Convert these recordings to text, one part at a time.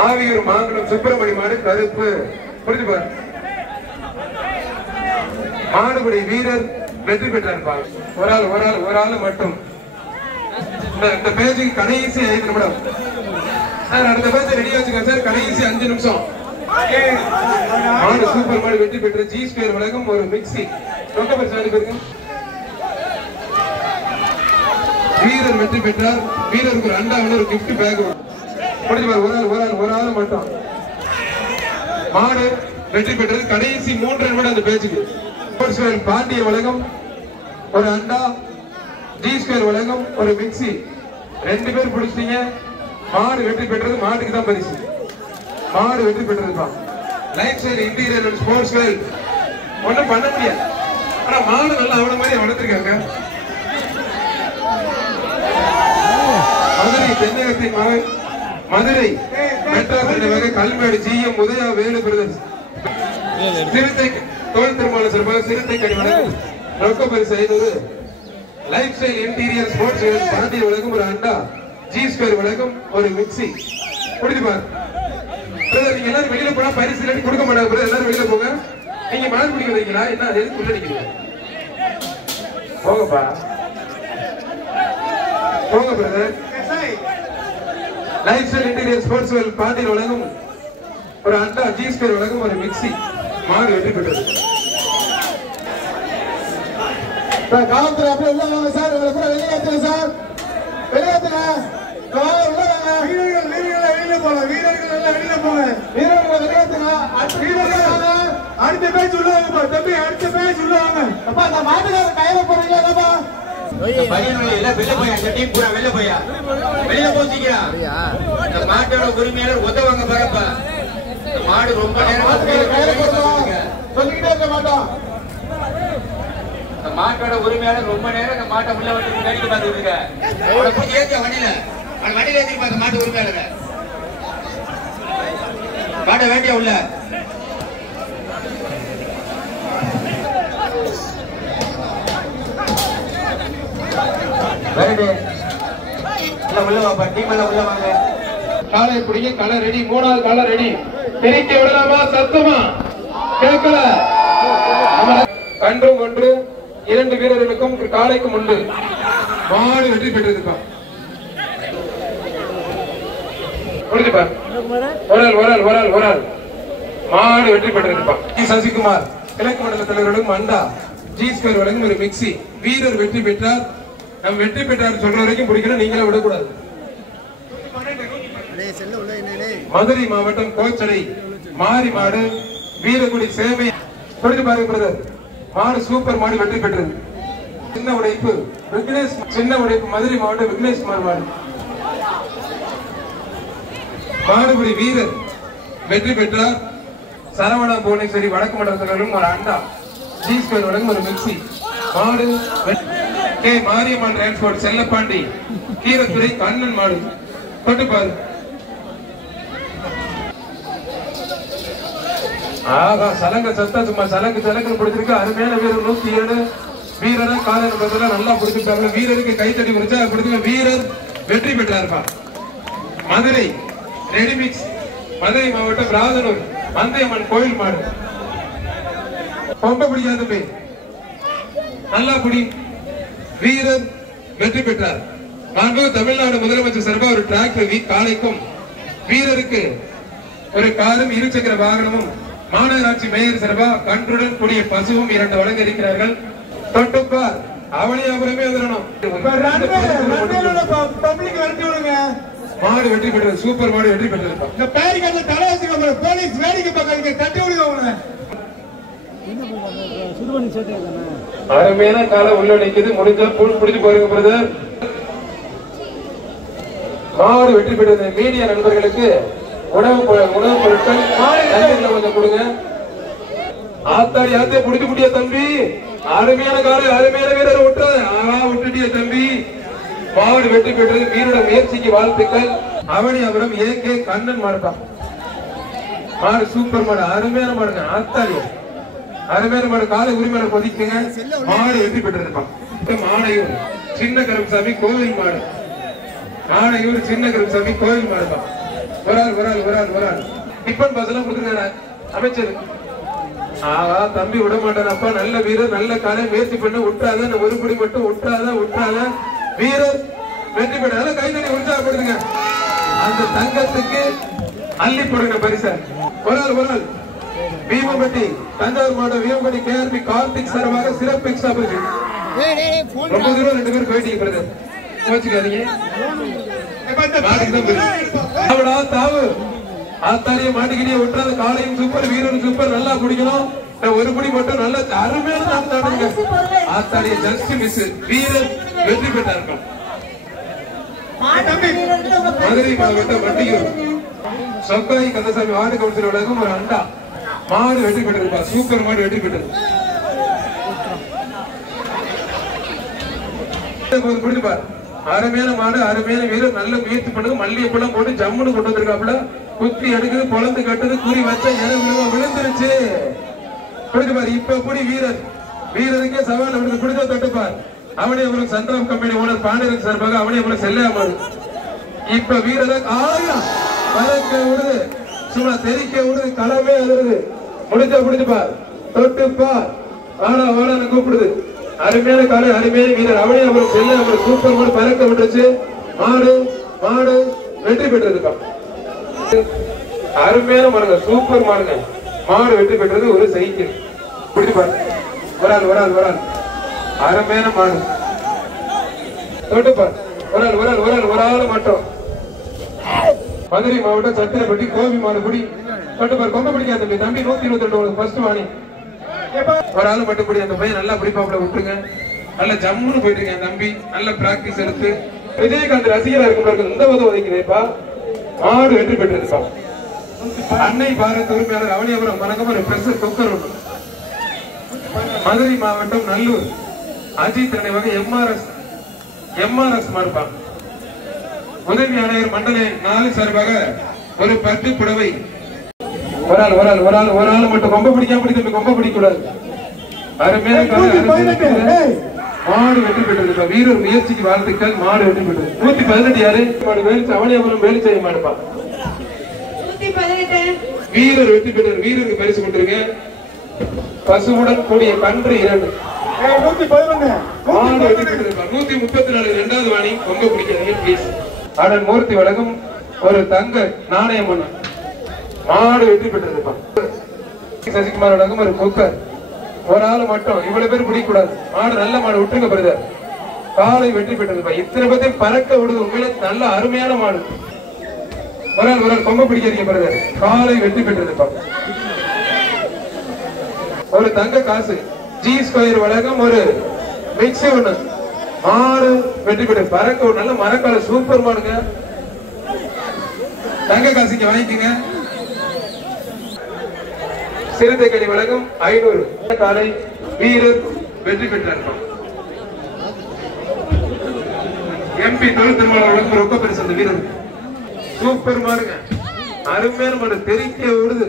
ஆவியூர் மாங்குளம் சுப்பிரமணி மாடு கருப்பு புரிஞ்சு பாரு. மாடுபடி வீரர் வெற்றி பெற்றார். ஒரு ஆள் மட்டும். இந்த பேஜுக்கு கடைசி 5 நிமிடம் சார். அடுத்த பேஜ் ரெடி வச்சுக்கோங்க சார். கடைசி 5 நிமிஷம். மாடு சூப்பர் மாடு வெற்றி பெற்ற ஜி ஸ்கொயர் உலகம் ஒரு மிக்சி ரொக்க பரிசு இருக்கு. வீரர் வெற்றி பெற்றார். வீரருக்கு ஒரு அண்டா ஒரு கிஃப்ட் பேக் முடிஞ்சு பாரு. ஒரு ஆள் மட்டும். மாடு வெற்றி பெற்றது. கடைசி 3 நிமிடம் அந்த பேஜுக்கு. பாண்டிய உலகம் ஒரு அண்டா, ஜி ஸ்கொயர் உலகம் ஒரு மிக்சி 2 பேர் பிடிச்சிட்டீங்க. மாடு வெற்றி பெற்றது. மாட்டுக்கு தான் பரிசு. மாடு வெற்றி பெற்றதுதான். Lifestyle interior and sports வேல் ஒன்றும் பண்ண முடியாது. ஆனா மாடு நல்லா அவ்வளவு மாதிரி வளர்த்திருக்காங்க. மதுரை தென்னகத்தின் மகன் மதுரை மெட்ராஸ் கல்மேடு ஜிஎம் உதயா வேலு பிரதர்ஸ் சிறுத்தை தோல் திருமண சிறப்பாக சிறுத்தை கடி வழங்கும் ரொக்க பரிசு 500. லைஃப் ஸ்டைல் இன்டீரியர் ஸ்போர்ட்ஸ் வேல் பாண்டிய உலகம் ஒரு அண்டா, ஜி ஸ்கொயர் உலகம் ஒரு மிக்சி முடிஞ்சு பாரு. நீங்க எல்லாரும் வெளியில போனா பரிசு இல்லாட்டி கொடுக்க மாட்டாங்க. எல்லாரும் வெளியில போங்க. நீங்க மாடு பிடிக்க வைக்கிறீங்களா? என்ன அது எதுக்கு உள்ள நிக்கிறீங்க? போங்கப்பா போங்க brother. Lifestyle interior sports வேல் பாண்டிய உலகம் ஒரு அண்டா, ஜி ஸ்கொயர் உலகம் ஒரு மிக்சி மாடு வெற்றி பெற்றது. காவல்துறை அப்படியே உள்ள வாங்க சார். வெளியேற்றுங்க சார். வெளியேற்றுங்க. அடுத்த பேச்சு உள்ள வாங்க தம்பி. அடுத்த பேச்சு உள்ள வாங்க. அப்பா அந்த மாட்டுக்கார கையில போறீங்களா? மாட்டோட உரிமையாளர் உதவாங்க பாருப்பா. மாடு ரொம்ப நேரம் சொல்லிக்கிட்டே இருக்க மாட்டோம். மாட்டோட உரிமையாளர் ரொம்ப நேரம் இந்த மாட்டை உள்ள வந்து வேடிக்கை பார்த்துட்டு இருக்க. ஏற்றிய வண்டியில வண்டியில ஏற்றிருப்பாங்க மாட்டு உரிமையாளர். மாட்டை வேண்டிய உள்ள காலை பிடிங்க. களை ரெடி. 3வது களை ரெடி. பிரிக்க விடலாமா? சத்தமா கேட்கல. கன்றும் ஒன்று 2 வீரர்களுக்கும் காலைக்கும் உண்டு. மாடு வெற்றி பெற்றிருக்கா. முடிஞ்சுப்பா. ஒரு ஆள் மாடு வெற்றி பெற்றிருப்பான். சசிகுமார் கிழக்கு மண்டல தலைவர்களும் அண்டா, ஜி ஸ்கொயர் வழங்கும் ஒரு மிக்சி. வீரர் வெற்றி பெற்றார். நம்ம வெற்றி பெற்றார் சொல்ற வரைக்கும் பிடிக்கணும். நீங்களே விடக்கூடாது. மதுரை மாவட்டம் கோச்சடை மாறி மாடு வீரகுடி சேவை சொல்லிட்டு பாருங்க பிரதர். மாடு சூப்பர் மாடு வெற்றி பெற்றது. சின்ன உடைப்பு விக்னேஷ், சின்ன உடைப்பு மதுரை மாவட்டம் விக்னேஷ் குமார் மாடு. மாடுபடி வீரர் வெற்றி பெற்றார். சரவணா புவனேஸ்வரி வடக்கு மண்டலத்திலும் ஒரு அண்டா, ஜி ஸ்கொயர் வழங்கும் ஒரு மிக்சி. மாடு கே மாரியம்மன் டிரான்ஸ்போர்ட் செல்லப்பாண்டி கீரத்துறை கண்ணன் மாடு தொட்டு பாரு. ஆகா சலங்க சத்தம் சும்மா சலங்கு பிடிச்சிருக்கு. அருமையான வீரர் 107 வீரரை கால நல்லா பிடிச்சிருக்காங்க. வீரருக்கு கைத்தடி உற்சாக கொடுத்து வீரர் வெற்றி பெற்றார்பா. மதுரை ரெடிமிக்ஸ் மதுரை மாவட்டம் ராதனூர் மந்தையம்மன் கோயில் மாடு. பொம்ப பிடிக்காத போய் நல்லா பிடி. வீரர் வெற்றி பெற்றார். தமிழ்நாடு முதலமைச்சர் சார்பாக ஒரு டிராக்டர் காலைக்கும் வீரருக்கு ஒரு காரும் 2 சக்கர வாகனமும் மாநகராட்சி மேயர் சார்பா கன்றுடன் கூடிய பசுவும் 2 வழங்க இருக்கிறார்கள். தொட்டுப்பார் அவளியாபுரமே வந்துடணும். மாடு வெற்றி பெற்றது. சூப்பர் மாடு வெற்றி பெற்றது. இந்த பேரிக்கல்ல தலைவலிக்கு போலீஸ் வேடிக்கை பார்க்க தட்டி விடுங்க. அருமையான காலம் உள்ள நிற்குது. முடிஞ்சா புடிச்சு போயிருங்க பிரதர். மாடு வெற்றி பெற்றது. மீடியா நண்பர்களுக்கு உணவு பொருட்கள் கொஞ்சம் கொடுங்க. ஆத்தாடி ஆத்தே புடிச்சு முடியா தம்பி. அருமையான காலம் அருமையான வீரர் விட்டுட்டிய தம்பி. மாடு வெற்றி பெற்றது. வீரோட முயற்சிக்கு வாழ்த்துக்கள். அவனியாபுரம் ஏகே கண்ணன் மாடுதான். மாடு சூப்பர் மாடு. அருமையான மாடுங்க. ஆத்தாடி அருமையான மாடு. காலை உரிமையாளர் கொதிக்குங்க. மாடு வெற்றி பெற்றிருப்பான். மானையூர் சின்ன கருப்பசாமி கோவில் மாடு. மானையூர் சின்ன கருப்பசாமி கோவில் மாடுதான். ஒரு ஆள் டிஃபன் பாஸ் எல்லாம் கொடுத்துருக்காரு அமைச்சர். தம்பி விட மாட்டாரப்பா, நல்ல வீரர், நல்ல காலை முயற்சி பண்ண விட்டாத, ஒரு படி மட்டும் விட்டாத வீரர் வெற்றி பெற்ற கைதடி உற்சாகப்படுத்துங்க. அந்த தங்கத்துக்கு அள்ளி போடுங்க பரிசு. ஒரு ஆள் பீமம்பட்டி தஞ்சாவூர் மாவட்டம் பீமம்பட்டி கேஆர்பி கார்த்திக் சார்பாக சிறப்பு எக்ஸ்ட்ரா பரிசு. ரொம்ப தூரம் 2 பேர் போயிட்டீங்க பிரதர், கோச்சுக்காதீங்க. தாவு ஆத்தாரிய மாட்டிக்கிட்டே விட்டுறது. காலையும் சூப்பர், வீரரும் சூப்பர், நல்லா பிடிக்கணும். ஒரு படி மட்டும் நல்ல அருமையான நடந்தாடுங்க. ஆத்தாரிய ஜஸ்ட் மிஸ், வீரர் வெற்றி பெற்றார்கள். மதுரை மாவட்டம் வண்டியூர் சொக்காய் கந்தசாமி வார்டு கவுன்சிலர் வழங்கும் ஒரு அண்டா மாடு வெற்றி பெற்றிருப்பா. சூப்பர் மாடு வெற்றி பெற்றது. புரிஞ்சுப்பார், அருமையான மாடு, அருமையான வீரர், நல்ல முயற்சி பண்ணுங்க. மல்லிகைப்பழம் போட்டு ஜம்முன்னு கொண்டு வந்திருக்காப்புல. குத்தி எடுக்குது, பொழந்து கட்டுது, குறி வச்ச விழுந்துருச்சு. புரிஞ்சுப்பார். இப்ப எப்படி வீரருக்கே சவால் அவனுக்கு பிடிச்ச தட்டுப்பார். அவனே அவனுக்கு சந்திரம் கம்பெனி ஓனர் பாண்டியன் சார்பாக அவனே அவனுக்கு செல்லாமல் இப்ப வீரரை ஆயிரம் பறக்க விடுது, சும்மா தெரிக்க விடுது, களமே அழுது. முடிஞ்சுப்பார், தொட்டுப்பார், வாடான்னு கூப்பிடுது. அருமையான காலை, அருமையான வீரர், அவனே அவருக்கு செல்ல அவர் சூப்பர் மாடு பறக்க விட்டுச்சு. மாடு வெற்றி பெற்றதுக்கா. அருமையான மாடுங்க, சூப்பர் மாடுங்க. மாடு வெற்றி பெற்றது. ஒரு சைக்கிள் பிடிப்பார். ஒரு ஆள் அருமையான மாடு தொட்டுப்பார். ஒரு ஆள் மட்டும். மதுரை மாவட்டம் சத்திரப்பட்டி கோவி மாடுபடி தொட்டுப்பார். கொம்ப பிடிக்காத தம்பி 122 ஃபர்ஸ்ட் வாணி. ஒரு ஆள் மட்டும் பிடி. அந்த பையன் நல்லா பிடிப்பாப்புல விட்டுருங்க. நல்ல ஜம்முன்னு போயிட்டு தம்பி, நல்ல பிராக்டிஸ் எடுத்து விஜயகாந்த் ரசிகரா இருக்கும் இந்த ஒதுக்கிறேப்பா. மாடு வெற்றி பெற்றிருப்பா. அன்னை பாரத் உரிமையாளர் அவனியபுரம் வணக்கம். ஒரு பிரஷர் குக்கர் ஒன்று. மதுரை மாவட்டம் நல்லூர் அஜித் நினைவாக எம்ஆர்எஸ் மாறுப்பான். உதவி ஆணையர் மண்டல 4 சார்பாக ஒரு 10 புடவை. ஒரு ஆள் மட்டும். கொம்ப பிடிக்காம கொம்ப பிடிக்கூடாது. மாடு வெற்றி பெற்றது. வீரர் முயற்சிக்கு வாழ்த்துக்கள். மாடு வெற்றி பெற்றது. 118 யாரு? அவனியபுரம் வேலுச்சை மாடுப்பான். வீரர் வெற்றி பெற்ற வீரருக்கு பரிசு கொடுத்துருங்க. பசுவுடன் கூடிய கன்று 2. 134 இரண்டாவது வாணி. கொம்ப பிடிக்காதீங்க பிளீஸ். அண்ணன் மூர்த்தி வழங்கும் ஒரு தங்க நாணயம் ஒண்ணு. மாடு வெற்றி பெற்றிருப்பான். சசிகுமார் வழங்கும் ஒரு குக்கர். ஒரு ஆள் மட்டும். இவ்வளவு பேர் பிடிக்கூடாது. மாடு நல்ல மாடு விட்டுருங்க பிரதர். காலை வெற்றி பெற்றிருப்பான். இத்தனை பேர்த்தையும் பறக்க விடுது. உண்மையிலே நல்ல அருமையான மாடு. ஒரு ஆள் கொம்ப பிடிக்காதீங்க பிரதர். காலை வெற்றி பெற்றிருப்பான். ஒரு தங்க காசு ஜி ஸ்கொயர் வழங்கும் ஒரு மிக்ஸி ஒண்ணு. மாடு வெற்றி பெற்று பறக்க ஒரு நல்ல மரக்கால சூப்பர் மாடுங்க. தங்க காசுக்கு வாங்கிக்கங்க. சிறுத்தை கடி வழங்கும் 500 காலை. வீரர் வெற்றி பெற்றார். எம்பி தொழில் திருமணம் வழங்கும் ரொக்க பரிசு அந்த வீரர். சூப்பர் மாடுங்க, அருமையான மாடு, தெரிக்க விடுது.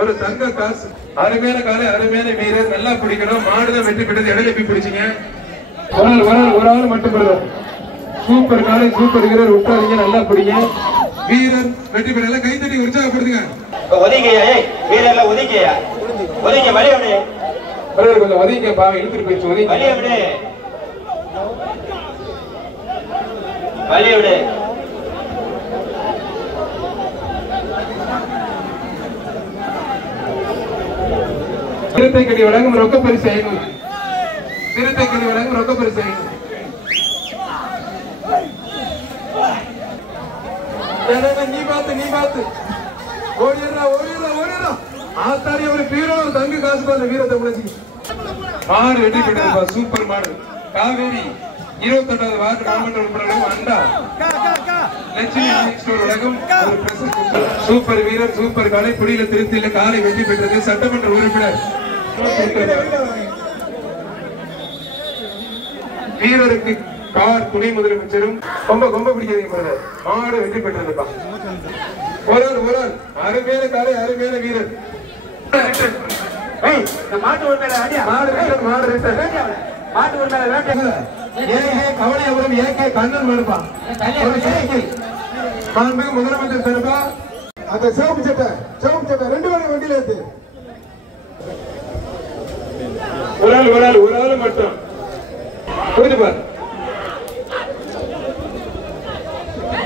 ஒரு தங்க காசு. அருமையான காலை, அருமையான வீரர், நல்லா பிடிக்கணும். மாடுதான் வெற்றி பெற்றது. இடையில போய் பிடிச்சிங்க. ஒரு ஆள் மட்டும் பெறும். சூப்பர் காலை, சூப்பர் வீரர், விட்டாதீங்க, நல்லா பிடிங்க. வீரர் வெற்றி பெற கைத்தட்டி உற்சாகப்படுத்துங்க. வீரர்ல ஒதுக்கியா ஒதுங்க வழியோட கொஞ்சம் ஒதுங்க பாவம், இழுத்துட்டு போயிடுச்சு. ஒதுங்க வழியோட சிறுத்தை கடி வழங்கும் ரொக்க பரிசு 500. சிறுத்தை கடி வழங்கும் ரொக்க பரிசு 500. நீ பார்த்து ஓடிடுறா. ஆத்தாடி ஒரு வீரர், ஒரு தங்க காசு அந்த வீரத்தை முடிச்சு. மாடு வெற்றி பெற்றிருப்பா. சூப்பர் மாடு. காவேரி 28வது வார்டு மாவட்ட உறுப்பினர் அண்டா லட்சுமி ஸ்டோர் வழங்கும் ஒரு பிரஷர் குக்கர். சூப்பர் வீரர், சூப்பர் காலை, புடியில திருத்தியில காலை வெற்றி பெற்றது. சட்டமன்ற உறுப்பினர் வீரருக்கு கார் துணை முதலமைச்சரும். கொம்ப பிடிக்காதீங்க. மாடு வெற்றி பெற்றிருப்பா. ஒரு ஆள் அருமையான காலை, அருமையான வீரர். மாட்டு கவனியபுரம் ஏகே கண்ணன் மறுப்பான். ஒரு சைக்கிள் மாண்புமிகு முதலமைச்சர் சார்பா அந்த சிவப்பு சட்டை 2 பேரும் வண்டியில ஏத்து. ஒரு ஆள் மட்டும் புரிஞ்சு பாரு.